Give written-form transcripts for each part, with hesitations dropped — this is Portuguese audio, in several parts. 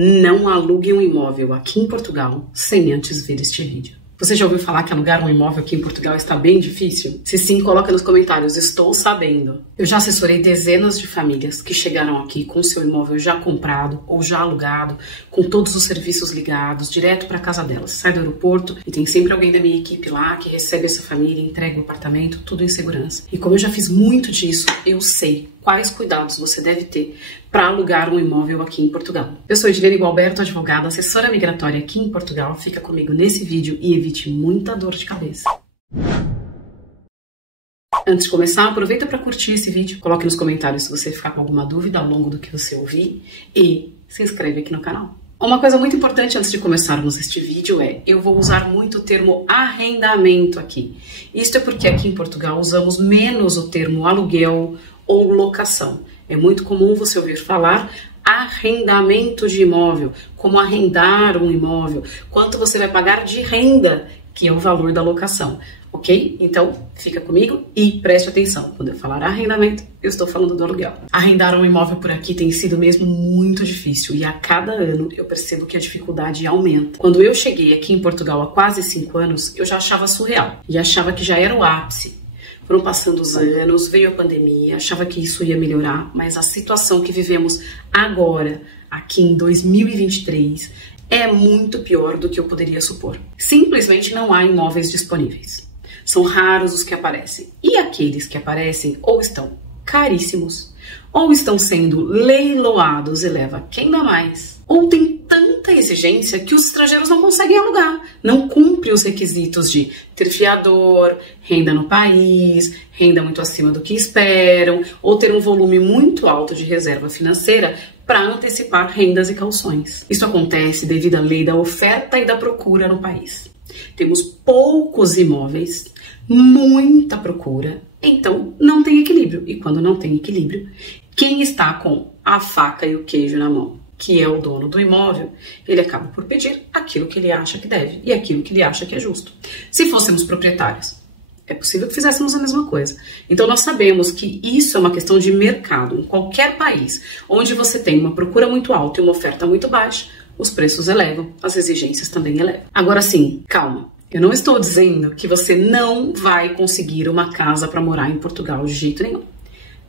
Não alugue um imóvel aqui em Portugal sem antes ver este vídeo. Você já ouviu falar que alugar um imóvel aqui em Portugal está bem difícil? Se sim, coloca nos comentários, estou sabendo. Eu já assessorei dezenas de famílias que chegaram aqui com seu imóvel já comprado ou já alugado, com todos os serviços ligados, direto para a casa delas. Sai do aeroporto e tem sempre alguém da minha equipe lá que recebe essa família, entrega o apartamento, tudo em segurança. E como eu já fiz muito disso, eu sei quais cuidados você deve ter para alugar um imóvel aqui em Portugal. Eu sou Edilene Gualberto, advogada, assessora migratória aqui em Portugal. Fica comigo nesse vídeo e evite muita dor de cabeça. Antes de começar, aproveita para curtir esse vídeo, coloque nos comentários se você ficar com alguma dúvida ao longo do que você ouvir e se inscreve aqui no canal. Uma coisa muito importante antes de começarmos este vídeo é, eu vou usar muito o termo arrendamento aqui. Isto é porque aqui em Portugal usamos menos o termo aluguel ou locação. É muito comum você ouvir falar arrendamento de imóvel, como arrendar um imóvel, quanto você vai pagar de renda, que é o valor da locação, ok? Então, fica comigo e preste atenção. Quando eu falar arrendamento, eu estou falando do aluguel. Arrendar um imóvel por aqui tem sido mesmo muito difícil e a cada ano eu percebo que a dificuldade aumenta. Quando eu cheguei aqui em Portugal há quase 5 anos, eu já achava surreal e achava que já era o ápice. Foram passando os anos, veio a pandemia, achava que isso ia melhorar, mas a situação que vivemos agora, aqui em 2023, é muito pior do que eu poderia supor. Simplesmente não há imóveis disponíveis. São raros os que aparecem. E aqueles que aparecem ou estão caríssimos, ou estão sendo leiloados e leva quem dá mais, ou tem tanta exigência que os estrangeiros não conseguem alugar, não cumpre os requisitos de ter fiador, renda no país, renda muito acima do que esperam, ou ter um volume muito alto de reserva financeira para antecipar rendas e calções. Isso acontece devido à lei da oferta e da procura no país. Temos poucos imóveis, muita procura, então não tem equilíbrio. E quando não tem equilíbrio, quem está com a faca e o queijo na mão, que é o dono do imóvel, ele acaba por pedir aquilo que ele acha que deve e aquilo que ele acha que é justo. Se fôssemos proprietários, é possível que fizéssemos a mesma coisa. Então nós sabemos que isso é uma questão de mercado. Em qualquer país onde você tem uma procura muito alta e uma oferta muito baixa, os preços elevam, as exigências também elevam. Agora sim, calma. Eu não estou dizendo que você não vai conseguir uma casa para morar em Portugal de jeito nenhum.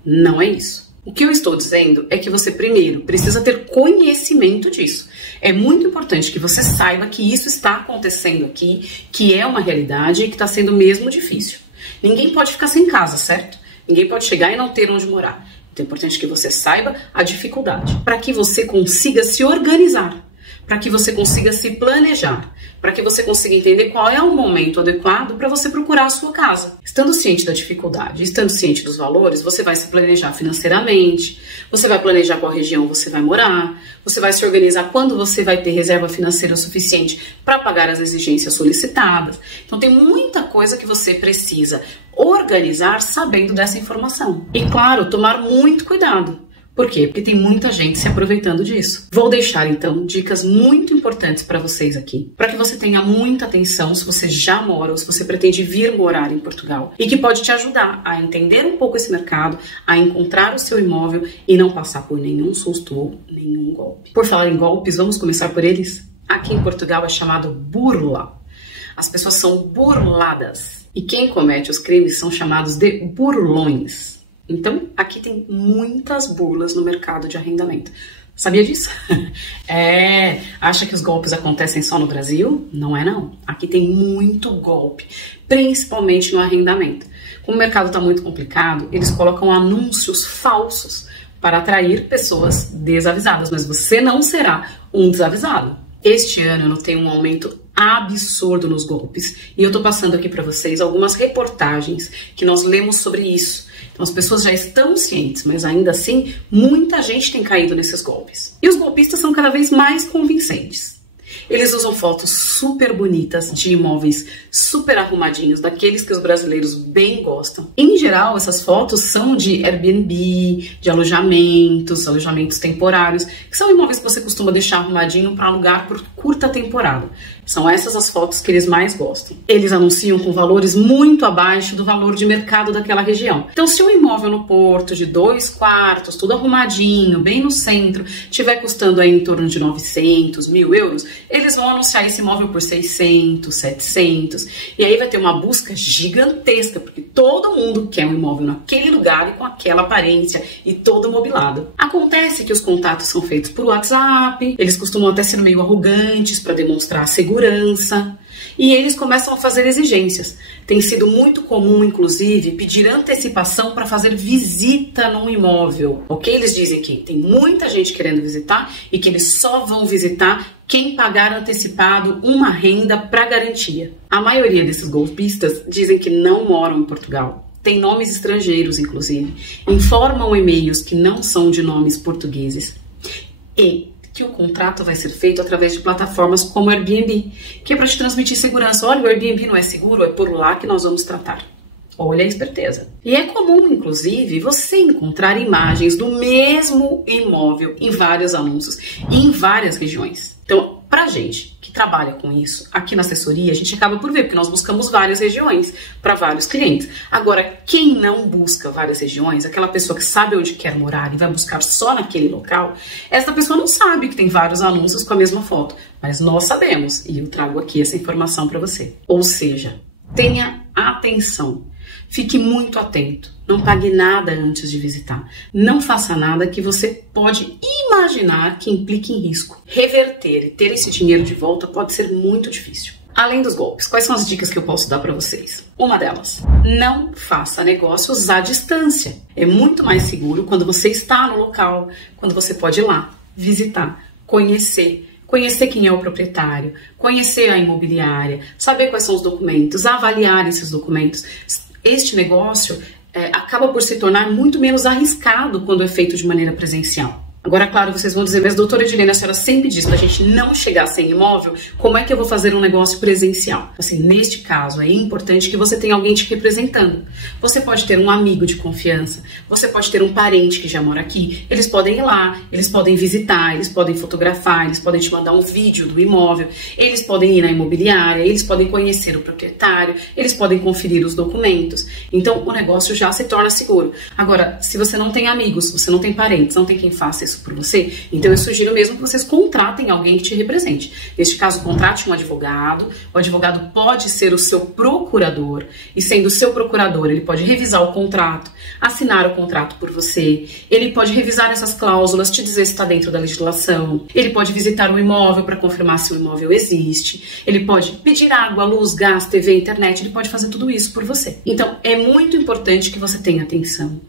Não é isso. O que eu estou dizendo é que você primeiro precisa ter conhecimento disso. É muito importante que você saiba que isso está acontecendo aqui, que é uma realidade e que está sendo mesmo difícil. Ninguém pode ficar sem casa, certo? Ninguém pode chegar e não ter onde morar. Então é importante que você saiba a dificuldade, para que você consiga se organizar, para que você consiga se planejar, para que você consiga entender qual é o momento adequado para você procurar a sua casa. Estando ciente da dificuldade, estando ciente dos valores, você vai se planejar financeiramente, você vai planejar qual região você vai morar, você vai se organizar quando você vai ter reserva financeira suficiente para pagar as exigências solicitadas. Então tem muita coisa que você precisa organizar sabendo dessa informação. E claro, tomar muito cuidado. Por quê? Porque tem muita gente se aproveitando disso. Vou deixar, então, dicas muito importantes para vocês aqui, para que você tenha muita atenção se você já mora ou se você pretende vir morar em Portugal e que pode te ajudar a entender um pouco esse mercado, a encontrar o seu imóvel e não passar por nenhum susto ou nenhum golpe. Por falar em golpes, vamos começar por eles? Aqui em Portugal é chamado burla. As pessoas são burladas e quem comete os crimes são chamados de burlões. Então, aqui tem muitas burlas no mercado de arrendamento. Sabia disso? Acha que os golpes acontecem só no Brasil? Não é não. Aqui tem muito golpe, principalmente no arrendamento. Como o mercado está muito complicado, eles colocam anúncios falsos para atrair pessoas desavisadas, mas você não será um desavisado. Este ano eu notei um aumento absurdo nos golpes e eu tô passando aqui para vocês algumas reportagens que nós lemos sobre isso. Então as pessoas já estão cientes, mas ainda assim muita gente tem caído nesses golpes. E os golpistas são cada vez mais convincentes. Eles usam fotos super bonitas de imóveis super arrumadinhos, daqueles que os brasileiros bem gostam. Em geral, essas fotos são de Airbnb, de alojamentos temporários, que são imóveis que você costuma deixar arrumadinho para alugar por curta temporada. São essas as fotos que eles mais gostam. Eles anunciam com valores muito abaixo do valor de mercado daquela região. Então, se um imóvel no Porto de 2 quartos, tudo arrumadinho, bem no centro, estiver custando aí em torno de 900, 1.000 euros, eles vão anunciar esse imóvel por 600, 700. E aí vai ter uma busca gigantesca, porque todo mundo quer um imóvel naquele lugar e com aquela aparência e todo mobilado. Acontece que os contatos são feitos por WhatsApp, eles costumam até ser meio arrogantes para demonstrar segurança, e eles começam a fazer exigências. Tem sido muito comum, inclusive, pedir antecipação para fazer visita num imóvel, ok? Eles dizem que tem muita gente querendo visitar e que eles só vão visitar quem pagar antecipado uma renda para garantia. A maioria desses golpistas dizem que não moram em Portugal. Tem nomes estrangeiros, inclusive. Informam e-mails que não são de nomes portugueses. E que o contrato vai ser feito através de plataformas como o Airbnb, que é para te transmitir segurança. Olha, o Airbnb não é seguro, é por lá que nós vamos tratar. Olha a esperteza. E é comum, inclusive, você encontrar imagens do mesmo imóvel em vários anúncios e em várias regiões. Então, pra gente que trabalha com isso, aqui na assessoria, a gente acaba por ver, porque nós buscamos várias regiões para vários clientes. Agora, quem não busca várias regiões, aquela pessoa que sabe onde quer morar e vai buscar só naquele local, essa pessoa não sabe que tem vários anúncios com a mesma foto. Mas nós sabemos, e eu trago aqui essa informação para você. Ou seja, tenha atenção. Fique muito atento. Não pague nada antes de visitar. Não faça nada que você pode imaginar que implique em risco. Reverter e ter esse dinheiro de volta pode ser muito difícil. Além dos golpes, quais são as dicas que eu posso dar para vocês? Uma delas, não faça negócios à distância. É muito mais seguro quando você está no local, quando você pode ir lá, visitar, conhecer quem é o proprietário, conhecer a imobiliária, saber quais são os documentos, avaliar esses documentos. Este negócio acaba por se tornar muito menos arriscado quando é feito de maneira presencial. Agora, claro, vocês vão dizer, mas doutora Edilene, a senhora sempre diz pra gente não chegar sem imóvel, como é que eu vou fazer um negócio presencial? Assim, neste caso, é importante que você tenha alguém te representando. Você pode ter um amigo de confiança, você pode ter um parente que já mora aqui, eles podem ir lá, eles podem visitar, eles podem fotografar, eles podem te mandar um vídeo do imóvel, eles podem ir na imobiliária, eles podem conhecer o proprietário, eles podem conferir os documentos. Então, o negócio já se torna seguro. Agora, se você não tem amigos, você não tem parentes, não tem quem faça isso por você, então eu sugiro mesmo que vocês contratem alguém que te represente. Neste caso, contrate um advogado. O advogado pode ser o seu procurador, e sendo o seu procurador, ele pode revisar o contrato, assinar o contrato por você, ele pode revisar essas cláusulas, te dizer se está dentro da legislação, ele pode visitar o imóvel para confirmar se o imóvel existe, ele pode pedir água, luz, gás, TV, internet, ele pode fazer tudo isso por você. Então, é muito importante que você tenha atenção.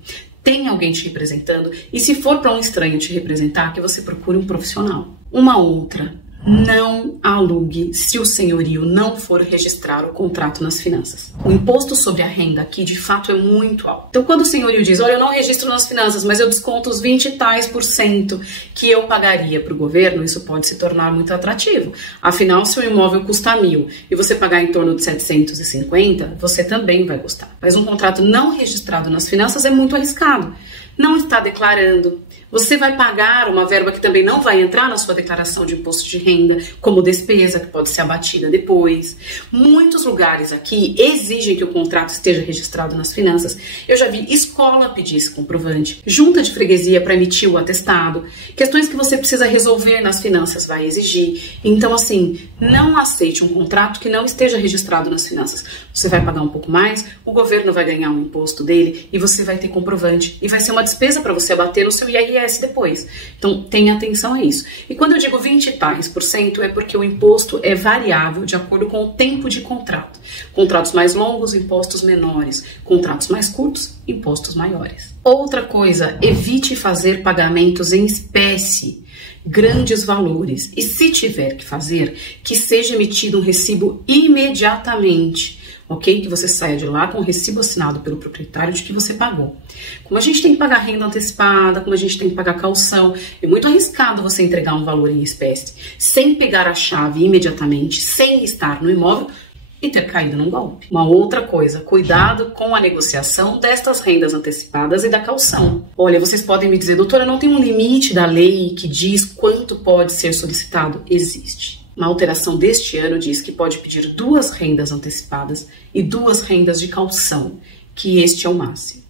Tenha alguém te representando, e se for para um estranho te representar, que você procure um profissional. Uma outra, não alugue se o senhorio não for registrar o contrato nas finanças. O imposto sobre a renda aqui, de fato, é muito alto. Então, quando o senhorio diz, olha, eu não registro nas finanças, mas eu desconto os 20 e tais % que eu pagaria para o governo, isso pode se tornar muito atrativo. Afinal, se o imóvel custa 1.000 e você pagar em torno de 750, você também vai gostar. Mas um contrato não registrado nas finanças é muito arriscado. Não está declarando. Você vai pagar uma verba que também não vai entrar na sua declaração de imposto de renda, como despesa que pode ser abatida depois. Muitos lugares aqui exigem que o contrato esteja registrado nas finanças. Eu já vi escola pedir esse comprovante, junta de freguesia para emitir o atestado, questões que você precisa resolver nas finanças vai exigir. Então, assim, não aceite um contrato que não esteja registrado nas finanças. Você vai pagar um pouco mais, o governo vai ganhar um imposto dele e você vai ter comprovante. E vai ser uma despesa para você abater no seu IRS depois. Então, tenha atenção a isso. E quando eu digo 20 e tais % é porque o imposto é variável de acordo com o tempo de contrato. Contratos mais longos, impostos menores. Contratos mais curtos, impostos maiores. Outra coisa, evite fazer pagamentos em espécie, grandes valores. E se tiver que fazer, que seja emitido um recibo imediatamente. Ok? Que você saia de lá com o recibo assinado pelo proprietário de que você pagou. Como a gente tem que pagar renda antecipada, como a gente tem que pagar caução, é muito arriscado você entregar um valor em espécie sem pegar a chave imediatamente, sem estar no imóvel e ter caído num golpe. Uma outra coisa, cuidado com a negociação destas rendas antecipadas e da caução. Olha, vocês podem me dizer, doutora, não tem um limite da lei que diz quanto pode ser solicitado? Existe. Uma alteração deste ano diz que pode pedir 2 rendas antecipadas e 2 rendas de caução, que este é o máximo.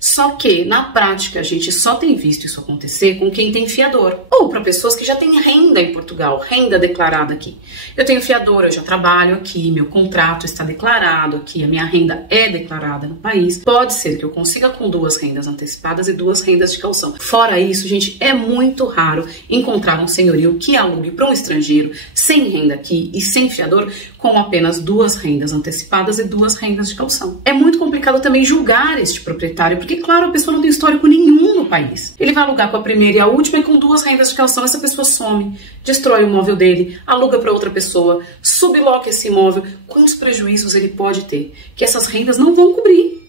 Só que, na prática, a gente só tem visto isso acontecer com quem tem fiador. Ou para pessoas que já têm renda em Portugal, renda declarada aqui. Eu tenho fiador, eu já trabalho aqui, meu contrato está declarado aqui, a minha renda é declarada no país. Pode ser que eu consiga com 2 rendas antecipadas e 2 rendas de caução. Fora isso, gente, é muito raro encontrar um senhorio que alugue para um estrangeiro sem renda aqui e sem fiador com apenas 2 rendas antecipadas e 2 rendas de caução. É muito complicado também julgar este proprietário, porque claro, a pessoa não tem histórico nenhum no país. Ele vai alugar com a primeira e a última e com 2 rendas de caução, essa pessoa some, destrói o imóvel dele, aluga para outra pessoa, subloca esse imóvel. Quantos prejuízos ele pode ter? Que essas rendas não vão cobrir.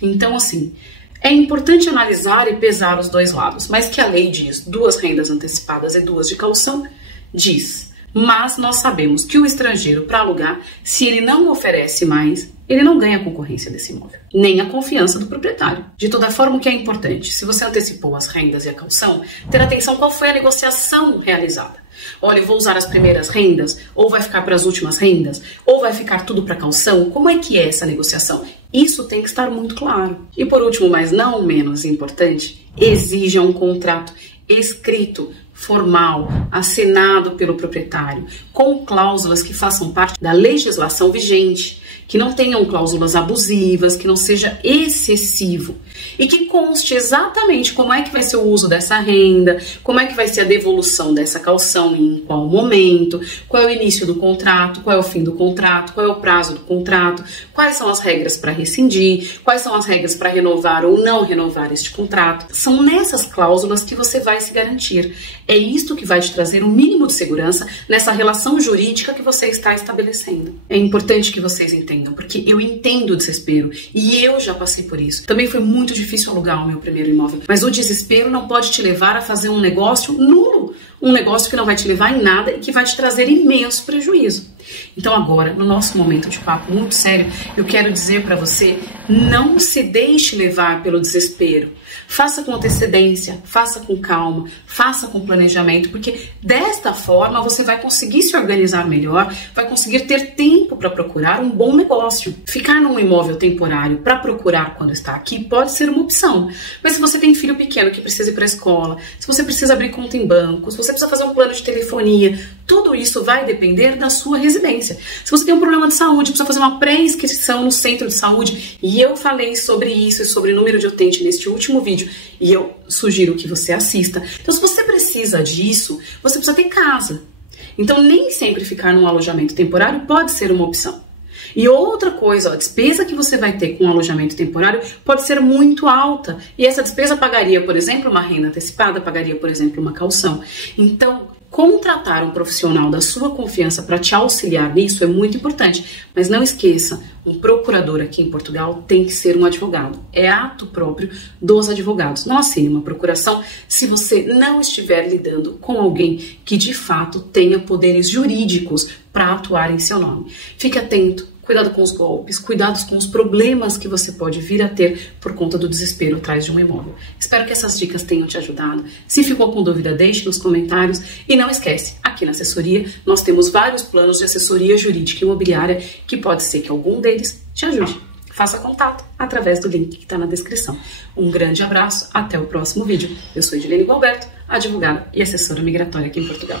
Então, assim, é importante analisar e pesar os 2 lados, mas que a lei diz 2 rendas antecipadas e 2 de caução, diz. Mas nós sabemos que o estrangeiro, para alugar, se ele não oferece mais, ele não ganha a concorrência desse imóvel, nem a confiança do proprietário. De toda forma, o que é importante, se você antecipou as rendas e a caução, ter atenção qual foi a negociação realizada. Olha, eu vou usar as primeiras rendas, ou vai ficar para as últimas rendas, ou vai ficar tudo para caução? Como é que é essa negociação? Isso tem que estar muito claro. E por último, mas não menos importante, exija um contrato escrito, formal, assinado pelo proprietário, com cláusulas que façam parte da legislação vigente, que não tenham cláusulas abusivas, que não seja excessivo e que conste exatamente como é que vai ser o uso dessa renda, como é que vai ser a devolução dessa caução, em qual momento, qual é o início do contrato, qual é o fim do contrato, qual é o prazo do contrato, quais são as regras para rescindir, quais são as regras para renovar ou não renovar este contrato. São nessas cláusulas que você vai se garantir. É isto que vai te trazer um mínimo de segurança nessa relação jurídica que você está estabelecendo. É importante que vocês entendam, porque eu entendo o desespero e eu já passei por isso. Também foi muito difícil alugar o meu primeiro imóvel, mas o desespero não pode te levar a fazer um negócio nulo, um negócio que não vai te levar em nada e que vai te trazer imenso prejuízo. Então agora, no nosso momento de papo muito sério, eu quero dizer para você, não se deixe levar pelo desespero. Faça com antecedência, faça com calma, faça com planejamento, porque desta forma você vai conseguir se organizar melhor, vai conseguir ter tempo para procurar um bom negócio. Ficar num imóvel temporário para procurar quando está aqui pode ser uma opção, mas se você tem filho pequeno que precisa ir para a escola, se você precisa abrir conta em banco, se você precisa fazer um plano de telefonia, tudo isso vai depender da sua residência. Se você tem um problema de saúde, precisa fazer uma pré-inscrição no centro de saúde, e eu falei sobre isso e sobre número de utente neste último vídeo, e eu sugiro que você assista. Então, se você precisa disso, você precisa ter casa. Então, nem sempre ficar num alojamento temporário pode ser uma opção. E outra coisa, a despesa que você vai ter com um alojamento temporário pode ser muito alta. E essa despesa pagaria, por exemplo, uma renda antecipada, pagaria, por exemplo, uma caução. Então, contratar um profissional da sua confiança para te auxiliar nisso é muito importante. Mas não esqueça, um procurador aqui em Portugal tem que ser um advogado. É ato próprio dos advogados. Não assine uma procuração se você não estiver lidando com alguém que de fato tenha poderes jurídicos para atuar em seu nome. Fique atento. Cuidado com os golpes, cuidado com os problemas que você pode vir a ter por conta do desespero atrás de um imóvel. Espero que essas dicas tenham te ajudado. Se ficou com dúvida, deixe nos comentários. E não esquece, aqui na assessoria nós temos vários planos de assessoria jurídica e imobiliária que pode ser que algum deles te ajude. Faça contato através do link que está na descrição. Um grande abraço, até o próximo vídeo. Eu sou Edilene Gualberto, advogada e assessora migratória aqui em Portugal.